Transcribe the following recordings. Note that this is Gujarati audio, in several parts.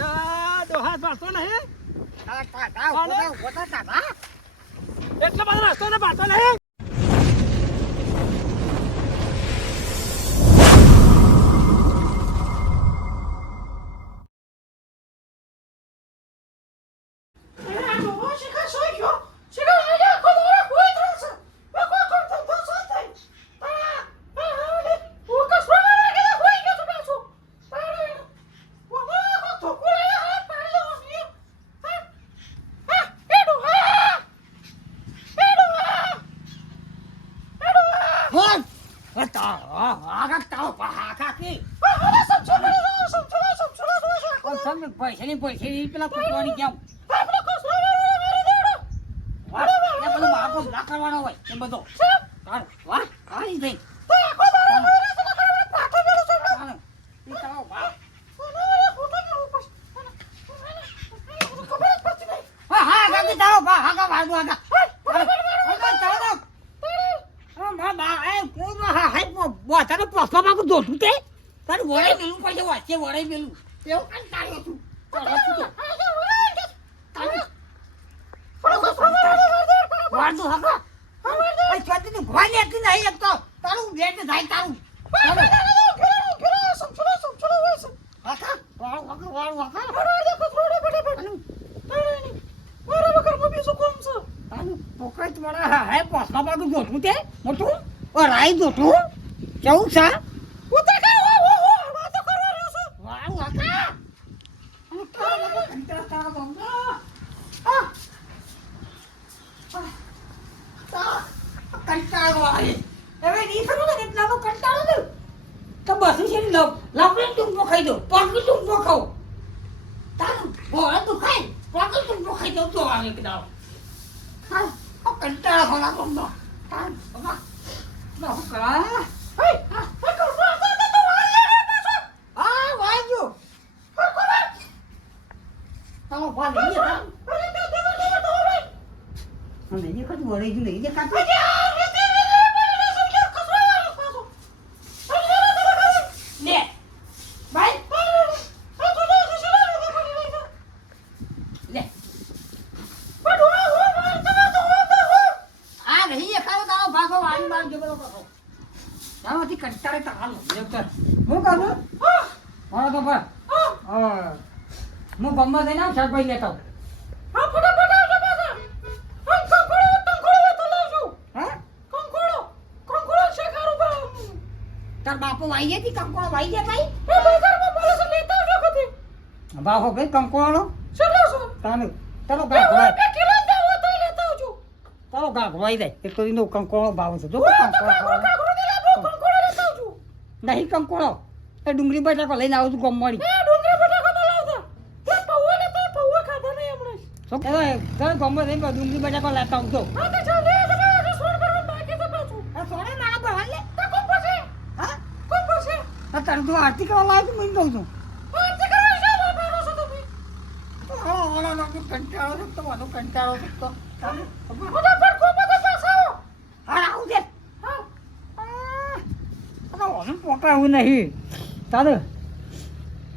ડોહા પાતો નહીં કાકા એટલો બધો રસ્તો ને પાતો નહીં પૈસા પેલા કૂટવાની કેમ બધું મારો ના કરવાનો હોય એ બધો વાહ આવી ભાઈ તારું વડાઈ મેલું પડશે વાંચે વડાઈ મેલું એવું કંટાળ્યો છું મોટું રાઈ જોતું કેવું છે કંટાળો આવે હવે નહીં ખરું ને એટલાનો કંટાળો ને તો બસું છે ને લાકડી ટૂંકો ખાઈ દો પગી ટૂંકો ખાઓ તારું ભોળા તું ખાઈ પગી ટૂંકો ખાઈ દો તો આવે કે દાવ હા કંટાળો હોલા બોંબો હા બાબા ના કા હે હા વાજો તારો ફોન નહીં હા નહીં ખતું વળી જ નહીં દેખાતું કંટાળે તો હાલ હું કહું મારો તો પર હું ગમવા જઈને શાકભાજી લેતા તાર બાપુ વાઈ હતી કંકોળો વાઈ ગયા ભાઈ બાપો ભાઈ કંકોળો તાને તારો ગા ભવાય તારો ગા ભવાઈ જાય એક તો એનો કંકોળો ભાવ છે જો નહીં કંકોળો એ ડુંગળી બટાકો લઈને આવું છું ગમવાડી ગમવા જઈને ડુંગળી બટાકો લેતા આવજો તારે તો આરતી કરવા લાવે મને કહું છું કંટાળો તો મને કંટાળો તો પોકા એવું નહીં તારે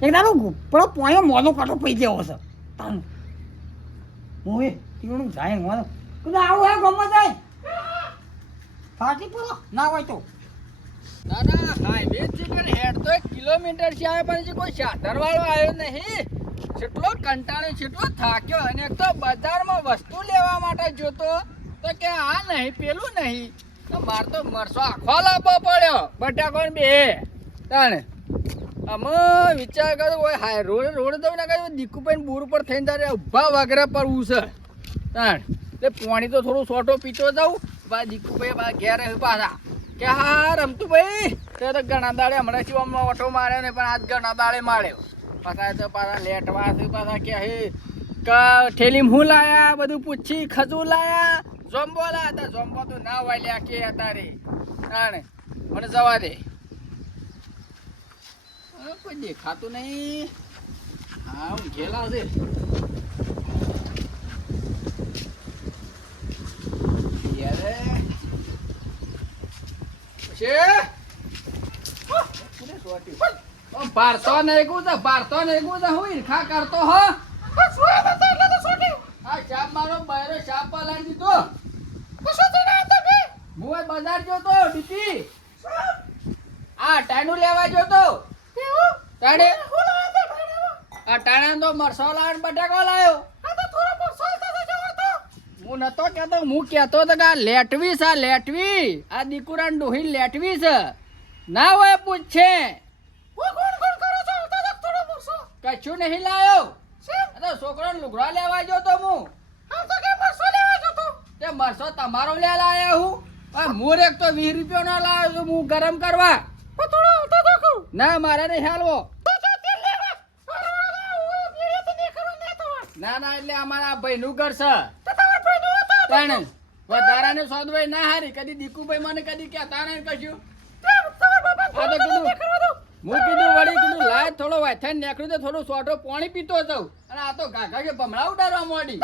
એક દાડો પેલો પોયો મોનો કાંટો પી ગયો છે તારું હું એ તીવડું જાય મોનો કુદા આવું હે ગમવા જાય ફાટી પૂરો ના હોય તો દાદા હાઈવે છે પણ હેડ તો 1 કિલોમીટર છે આવે પણ કોઈ સાધન વાળો આવ્યો નહીં કેટલો કંટાળ્યો કેટલો થાક્યો અને એક તો બજારમાં વસ્તુ લેવા માટે જોતો તો કે આ નહીં પેલું નહીં તો માર તો મરસો આખો લાવવો પડ્યો બટાકો બે તાણે અમે વિચાર કર્યો કોઈ હાય રોડ તો ના કર્યો દીકુ ભાઈ બૂર ઉપર થઈને તારે ઊભા વગેરે પડવું છે તાણ તે પાણી તો થોડું સોટો પીતો જાઉં બા દીકુ ભાઈ ઘેર પાછા કે હા રમતું ભાઈ તે તો ઘણા દાડે હમણાં શિવમમાં ઓટો માર્યો ને પણ આજ ઘણા દાડે માર્યો પાછા તો પાછા લેટવા પાછા કે હે ઠેલીમાં હું લાયા બધું પૂછી ખજૂર લાયા જોમ્બો લાયા હતા જોમ્બો તો ના વાલ્યા કે તારે તાણે મને જવા દે કોઈ દેખાતું નહીં હા હું ઘેલા છે ઓ ભારતો નહીં કું તો ભારતો નહીં કું તો હું ઈર્ખા કરતો હો આ ચાપ મારો બૈરો ચાપ પલાળી દીધો હું બજાર ગયો તો ડીપી આ ટાણું લેવા ગયો તો ટાણે આ ટાણા તો મરસો લાવીને બટાકો લાવ્યો હું નતો કહેતો હું કહેતો તો કે આ લેટવી છે આ લેટવી આ દીકુરાન ડોહી લેટવી છે ના હોય પૂછે કશું નહીં લાયો તો છોકરાને લુગડા લેવા ગયો તો હું તે મરસો તમારો લે લાયા હું મોર એક તો 20 રૂપિયા ના લાવ્યો છું હું ગરમ કરવા ના મારે નહીં હાલવો ના ના એટલે અમારા ભાઈ નું ઘર છે પણ વધારાને સોદવાય ના હારી કદી દીકુભાઈ મને કદી કહેતા નહીં કશું આ તો કીધું હું કીધું વળી કીધું લાય થોડો વાથાને નીકળ્યું તો થોડું સોટો પાણી પીતો જાઉં અને આ તો ગાગા કે ભમણા ઉડાડવા માંડી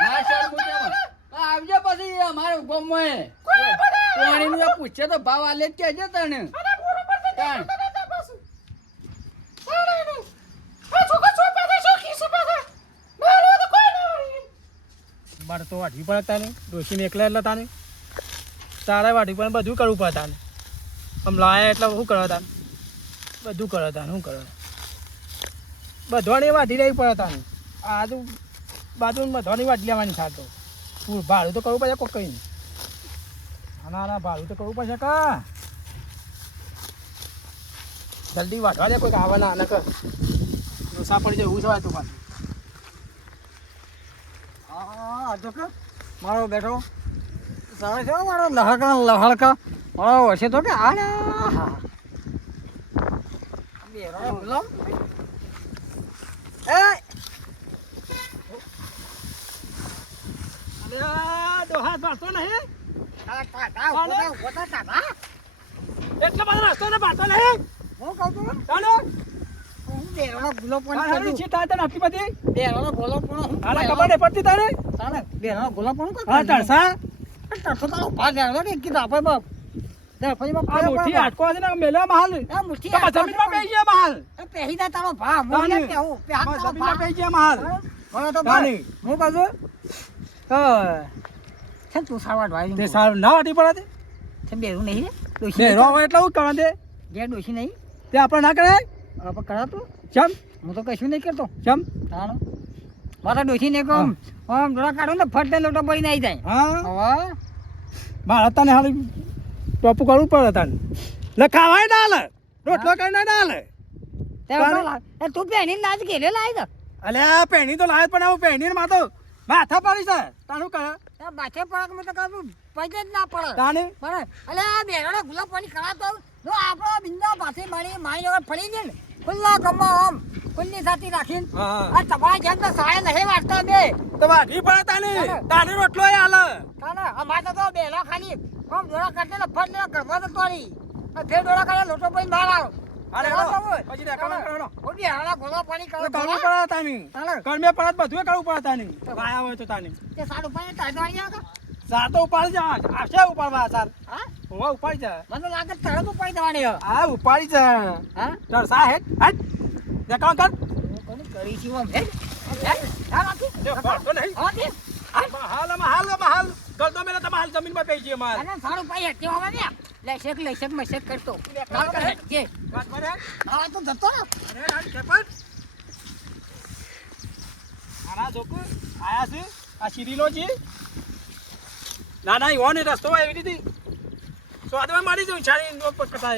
ના સર હું કેમ આવજે પછી અમારે ગોમમાં પાણી નું પૂછે તો ભાવ આલે જ કેજે તને મારે તો વાઢવી પડે તાને ડોશીને એકલા એટલે તાને તારે વાઢવી પડે બધું કરવું પડે તાને આમ લાયા એટલે શું કરવા તાને બધું કરે તાને શું કરે બધોની વાઢી રહેવી પડે તાને આજુ બાજુ બધોની વાઢી લેવાની થતો ભાડું તો કરવું પડે કોઈ કંઈ નહીં ના ભાડું તો કરવું પડશે કા જલ્દી વાઢવા દે કોઈક આવે ના નકર ડોસા પડી જાય એવું જવાય તું પાછું તો કે મારો બેઠો સારો છે મારો લહળકા મારો હશે તો કે આ બોલો એ ડોહા ભાતો નહીં એટલે બધો રસ્તો ને ભાતો નહીં હું કહું છું ચાલો બેરાનો ગુલો પણ છે તારે નાખી બધી બેરાનો ગોલો પણ આને ખબર નહીં પડતી તારે તારે બેરાનો ગોલો પણ હા તરસા તરસો તારો ભાગ આવ્યો કે કીધું આપણે બાપ પછી બાપ આ મુઠ્ઠી આટકો છે ને મેલા મહાલ એ મુઠ્ઠી તો જમીનમાં બેસી ગયા મહાલ પહેરી દે તારો ભા હું તાને. કે હું પહેા તારો જમીનમાં ભા બેસી ગયા મહાલ બોલો તો તાને. ભાઈ હું કહું છું છે તું સારવાર ભાઈ તે સારું ના વાટી પડે છે બેરું નહીં રે ડોશી બેરો હોય એટલે હું કરવા દે જે ડોશી નહીં તે આપણે ના કરાય આપણે કરાતું ચમ હું તો કશું નહીં કરતો ચમ તારો મારા ડોશીને કહું આમ ડોળા કાઢો ને ફટ દે લોટો બળી નહીં જાય હા હવે મારે તને હાલ ટોપું કરવું પડે તને એટલે ખાવાય ના હાલે રોટલો કઈ ના હાલે તું પહેરી નાચ ઘેરે લાવી દે અલે આ પેણી તો લાવે પણ આવું પેણી માં તો માથા પડી છે તાનું કરે બાથે પડક માં તો કશું પૈસે જ ના પડે તાને બરાબર અલે આ બેરાનો ગુલાબ પાણી કરાતો જો આપણો બિંદા પાસે મારી મારી વગર ફરી જાય ને ખુલ્લા ગમો આમ ખુલ્લી સાથી રાખીને હા આ તમારા જેમ તો સાડે નહીં વાટતા બે તો વાઢી પડે તાને તાને રોટલો એ હાલે તાને અમારે તો બેલા ખાલી આમ ડોળા કાઢે ને ફટ ને ઘરમાં તો તોડી ફેર ડોળા કાઢે લોટો પછી બહાર આવો અરે પછી રેકમેન્ડ કરવાનો ઓ બેરાનો ગુલાબ પાણી કરો કરવું પડે તાની કર્મે પડે બધું કરવું પડે તાની વાયા હોય તો તાની તે સાડું પાણી ટાઢો આવી જાય સાર તો ઉપાડી જા આશે ઉપાડવા સાર હા હોવા ઉપાડી જા મને લાગે તરત ઉપાડી દેવાની હવે આ ઉપાડી જા હા ચાલ સા હેટ હટ રેકમેન્ડ કર હું કોને કરી છું આમ હે હા રાખી જો પડતો નહીં હા તે હાલ કર દો મેલે તમે હાલ જમીન માં બેસી માર અને સારું પાઈ હટી હોવા ને લેશક મશક કરતો ચાલ કર જે વાત કરે હા તો જતો ને અરે રાજ કેપટ આના જોકો આયા છે આ શીરીલો છે ના ના ઈઓને રસ્તો એવી રીતે સ્વાદમાં મારી જઉં છાણી નો પકતા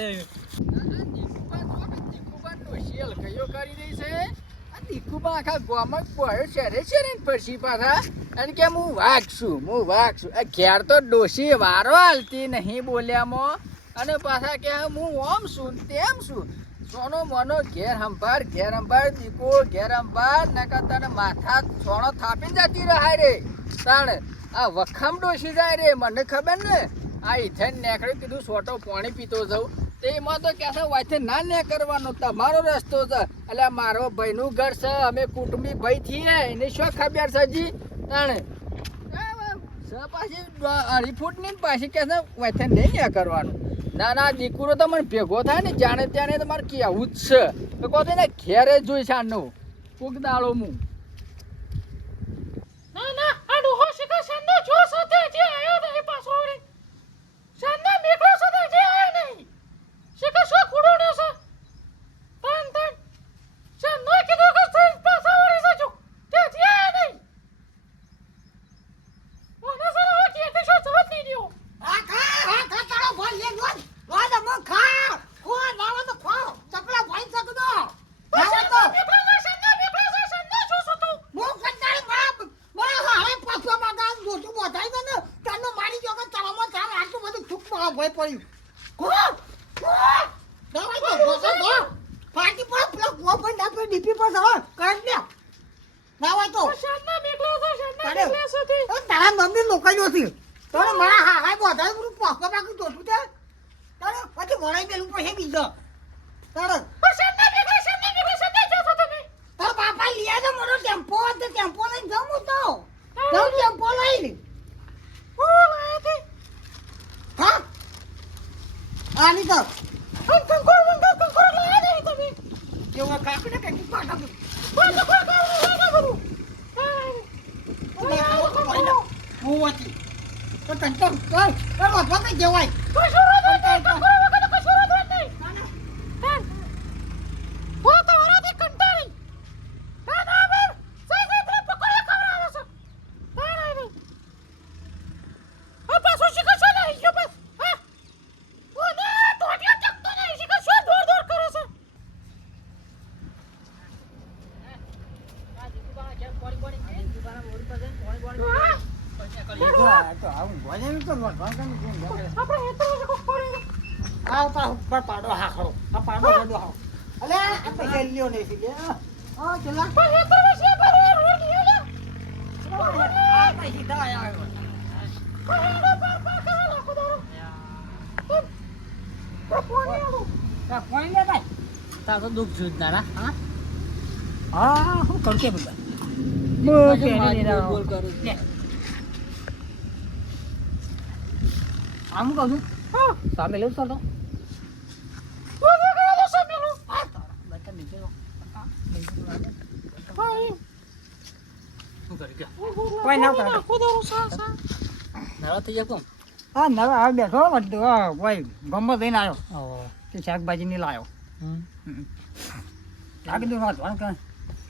દીકુબા આખા ગામમાં પડ્યો શેરે શેરે પડશી પાછા અને કે હું વાગશું આ ઘેર તો ડોશી વારો હાલતી નહીં બોલ્યામાં અને પાછા કે હું ઓમ છું તેમ છું સોનો મોનો ઘેર સંભાળ દીકો ઘેર સંભાળ નકર તને માથા સોનો થાપી જતી રહાય રે તાણ આ વખામ ડોશી જાય રે મને ખબર ને આ ઇથેન નેકળી કીધું સોટો પાણી પીતો જાઉં તે એમાં તો કહેશે વાંચે ના ને કરવાનો તમારો રસ્તો છે એટલે મારો ભાઈનું ઘર છે અમે કુટુંબી ભાઈ છીએ એને શું ખબર છે જી તાણે પાછી 2.5 ફૂટની પાછી કહેશે વાંચે નહીં ને કરવાનું ના ના દીકરો તો મને ભેગો થાય ને જાણે ત્યાં તમારે કેવું જ છે તો કહો ને ઘેરે જ જોઈ સાંજનો કોક દાડો હું ના ના આ ડોહો શિકા સાંજનો જો સાથે જે આયો નહીં પાછો વળી સાંજનો મેકલો સાથે જે આયો નહીં શિકા શું કુડોડ્યો છે તન સાંજનો કીધું કે સાંજ પાછો વળી જજો તે જે આયો નહીં ઓને સર હો કે તે શું જવાબ નહીં દ્યો હા ચાલો ભાઈ લે જોન વાદ મો ખા કો લાવો તો ખો ચપલા ભાઈ શકદો લાવો તો મો કંટાળી મારા હવે પાછો માગા મોટું બોધાઈ ગયો ને તનો મારી જોગન તળમાં ચાલ આટલું બધું થૂક મારા ભય પડ્યું કો દવાઈ તો બોસા દો પાટી પર પ્લગ વો પર ના પર ડીપી પર દવા કાઢ લે દવાઈ તો સાંજનો મેકલો સાથે તારા મમ્મી લોકાયો છે તને મારા હાય બોધાઈ પૂરું પાકો બાકી દોતું તે તારે પછી વળાઈ દેલું પછી બીજો તારે તારા બાપા લીયા તો મોટો ટેમ્પો હતો ટેમ્પો લઈને જમું તો ટેમ્પો લઈને હા આની તો કેવા કાકને કઈ પાટા મોવાતી તો તંતો કર વાપા કઈ જવાય તો આવું ભલે તો આવતા ઉપર પાડો હા ખરો આ પાડો ગડો આવ અલે આ પૈસા લ્યો નહીં છે આ ચલા આ પૈસા તો આયા કોણ લે ભાઈ તા તો દુખ જુદ ના હા હા હું કરું કે બધા બોલ કરું આમ કહું છું સામે લેવું ચાલો કોઈ ના કરે નવા થઈ જાય કોમ હા નવા આવે બેઠો બધું હા ભાઈ ગમો થઈને આવ્યો તે શાકભાજી ની લાવ્યો લાગી દઉં વાંચવાનું કે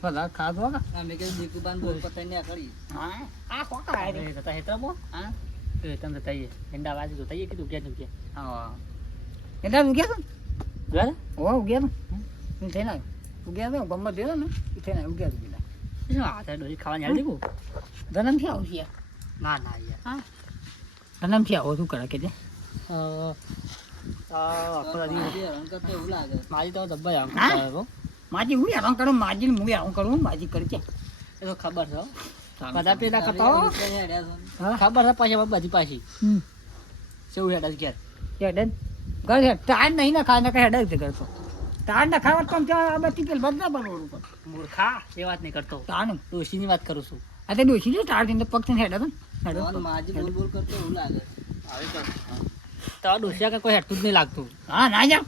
બધા ખાધો કે અમે કે દીકુબાન બોલ પતાઈ ને કરી હા આ કોકા આવી જતા હેતરામો હા તો તમ જતાઈએ હેંડા વાજી જોતાઈએ કીધું કે તું કે હા એટલે હું ગયા જોયા ઓ ગયા ને થઈને આવ્યો ગયા તો ગમત દેલો ને થઈને આવ્યો ગયા બીજા શું આ તે ડોરી ખાવાની હાલ દીકું જન્મથી આવું છે ના ના યાર હા જન્મથી આવો શું કરે કે જે મારી તો ડબ્બા આમ હા? કરે માજી હું હેરાન કરું માજી હું હેરાન કરું માજી કરી છે એ તો ખબર છે બધા પેલા કરતા હો હા ખબર છે પાછી બધી પાછી શું હેડા ઘેર હેડન ઘર હે ટાઈમ નહીં ના ખાય ને કઈ હેડન છે ઘર તો ટાઈમ ના ખાવા તો ત્યાં આ બધી પેલ બધા બનવું ઉપર મૂર્ખા એ વાત નહીં કરતો તાનું ડોશીની વાત કરું છું આ તે ડોસી જો ટાઈમ ને પગ થઈને હેડન તો ડોશિયા કે કોઈ હેઠતું જ નહીં લાગતું હા ના જા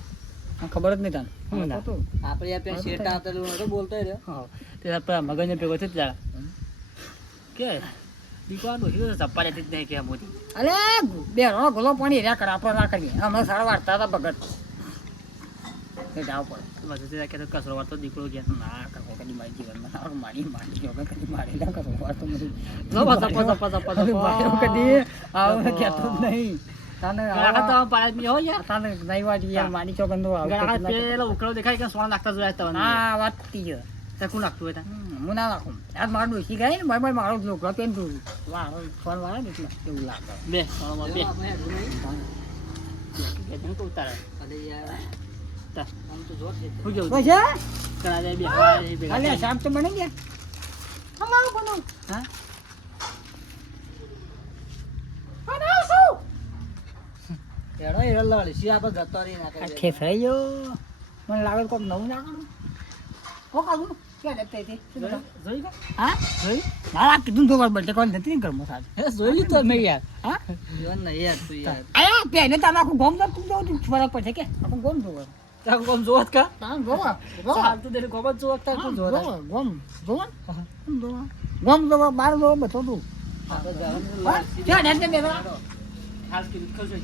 ખબર જ નહીં તાને હું ના. આપણે યાર પેલા શેઠ આવતા તો બોલતો રહ્યો હા તે પેલા મગજને ભેગો થયો જાડા કે દીકરા ડોશી તો ચપ્પા લેતી જ નહીં કે મોટી અલે બે રો ગોલો પાણી રહ્યા કરે આપણે ના કરીએ અમે સારા વાળતા હતા ભગત એ જાવ પડે બધું તે કે કસરો વાળતો દીકરો ગયા ના કરો કદી મારી જીવનમાં સારું મારી જો કદી મારી ના કરો વાળતો નથી કદી આવું કહેતો જ નહીં તાને તો પાડે મી હો યાર તાને નહીં વાજી યાર મારી ચોકન તો ગળા પેલો ઉકળો દેખાય કે સોના નાખતા જોયા તમને ના વાત તી છે તે કોણ નાખતું હોય હું ના નાખું આજ મારું ડોસી ગઈ ને ભાઈ મારો જ લોકો કેમ તું વાળો ફોન વાળા ને એટલે એવું લાગે બે બે કહું તારે તા આમ તો જોર છે હું કેવું પછી કરા દે બે હા બે અલે શામ તો બની ગયા હમારો બનો હા એડો એ લડી સી આપે જતો રહી ના આ ખેસરાઈ ગયો મને લાગે કોક નવું ના કરું ઓ કાગુ ક્યાં જતા હતી? શું બધા? જોઈ કે? હા? જોઈ? ના, આ કીધું તો મારા birthday કોણ નથી ને ઘરમાં સાથે. હે, જોઈ તો મેં યાર. હા? જીવન નહીં યાર તું યાર. આયા, પહેલે તો આખું ગામ તો તું જોઉં, ફરક પડશે કે? આખું ગામ જોવે. તારું કોમ જોવત કા? તારું જોવે. ચાલ તું દેખ ગોબત જોવત તાર તું જોવત. જોવે, ગામ જોવે. જોવે. ગામ જોવે, બહાર જોવે, બધું તું. હા? ક્યાં નેટ ને બેઠા? ખાસ કીધું ખજો.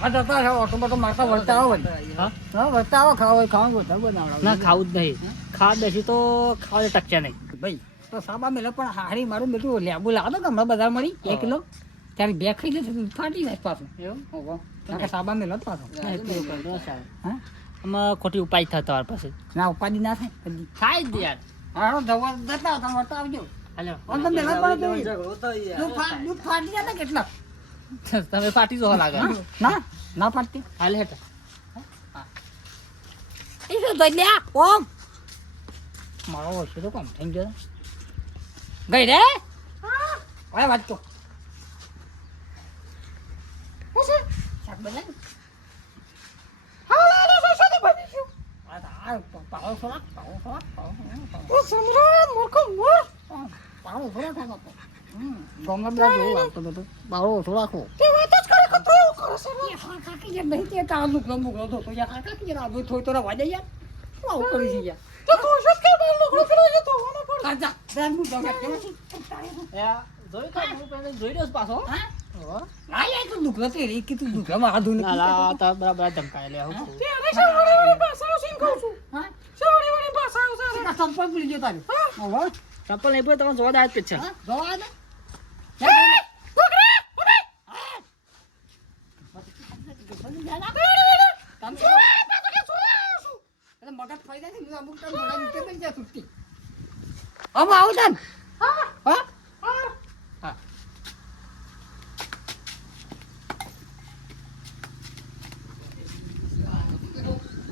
હા, જતા રહો, ઓટો બોટો મારતા વળતા આવો વળી. હા? હા, વળતા આવો, ખાવા હોય, ખાવાનું વધારે બનાવડાવો. ના ખાવું જ નહીં. ખાવા બેસી તો ખાવા ટકશે નહીં. ભાઈ તો સાબા મેલો પણ હારી મારું બેટું લેબુ લાવો તો હમણાં બજાર મળી 1 કિલો ત્યારે બે ખાઈ જશે ફાટી જાય પાછું એવું? ઓહો કારણ કે સાબા મેલો જ પાછો ના, પીવું પડે તો સારું. હા આમાં ખોટી ઉપાય થતો તમારી પાસે. ના ઉપાધિ ના થાય બધી. થાય જ યાર. હારો જવા જતા તમે વળતા આવજો હાલો. આમ તો મેલા પડે તો ઝઘડો તો યાર. દૂધ ફાટી જતા કેટલા તમે પાટી જો લાગે. હા? ના ના ફાટતી હાલે હેઠ. એ શું તો લ્યા ઓમ મારો ઓછો તો કોમ થઈ ગયો ગઈ રે હા વાત તો શાક બનાવ્યું? પાવો થોડાક ગમે બધા જેવું આવતો બધું પાવો ઓછો રાખો થોડી તો રવા દે યાર શું આવું કરી છે યાર જોઈ કા હું પહેલા જોઈ રહ્યો છું પાછો. હા? હો? ના યાર તું દુખલો તો રે કે તું દુખલામાં હાથ ધોઈને ના લા તાર બરાબર ધમકાય લે હું. હા? હા? આ સંપર્ક ભૂલી ગયો તારે. ઓહો. ચપ્પલ નહીં પડે તમે જોવા દાય જ છે. હા? જોવા દે. મગજ ફાયદા છે અમુક ટાઈમ મોડા નીચે થઈ જાય સુસ્તી. આવું તાન